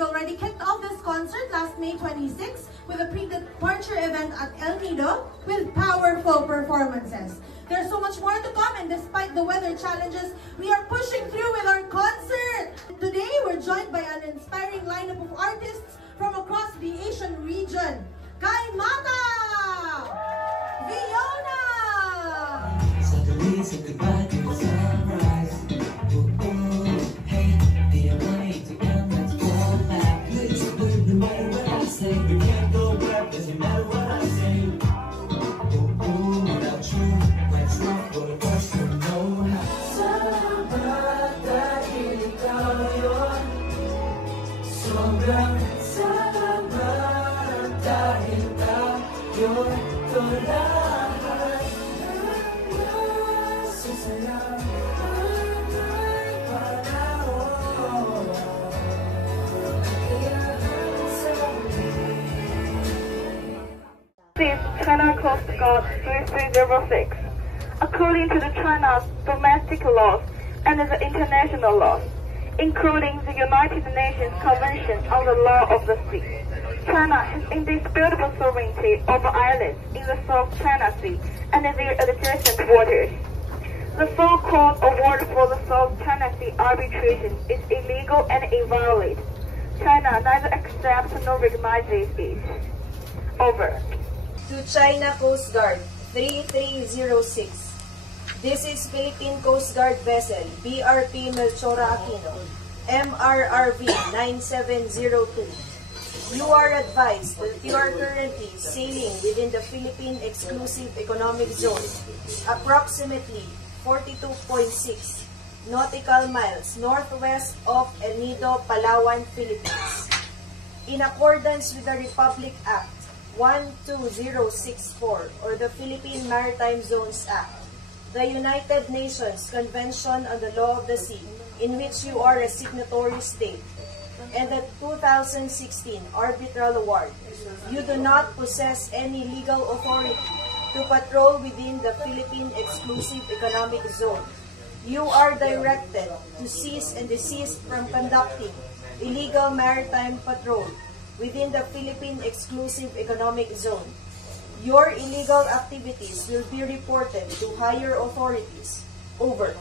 We've already kicked off this concert last May 26 with a pre-departure event at El Nido with powerful performances. There's so much more to come, and despite the weather challenges, we are pushing through with our concert. Today, we're joined by an inspiring lineup of artists from across the Asian region. Kai Mata! Viona! Say goodbye to the sunrise. Hey, the money to come, let's go back. No matter what I say, we can't go back. Doesn't matter what I say. Without you, let's not go to first to know how. Salamat dahil ikaw yun. Sobrang salamat dahil tayo tulad. This China Coast Guard 3306. According to the China's domestic laws and the international laws, including the United Nations Convention on the Law of the Sea, China has indisputable sovereignty over islands in the South China Sea and their adjacent waters. The full court award for the South China Sea arbitration is illegal and invalid. China neither accepts nor recognizes it. Over. To China Coast Guard 3306. This is Philippine Coast Guard vessel BRP Melchora Aquino, MRRV 9702. You are advised that you are currently sailing within the Philippine Exclusive Economic Zone, approximately 42.6 nautical miles northwest of El Nido, Palawan, Philippines. In accordance with the Republic Act 12064 or the Philippine Maritime Zones Act, the United Nations Convention on the Law of the Sea, in which you are a signatory state, and the 2016 arbitral award, you do not possess any legal authority to patrol within the Philippine Exclusive Economic Zone. You are directed to cease and desist from conducting illegal maritime patrol within the Philippine Exclusive Economic Zone. Your illegal activities will be reported to higher authorities. Over.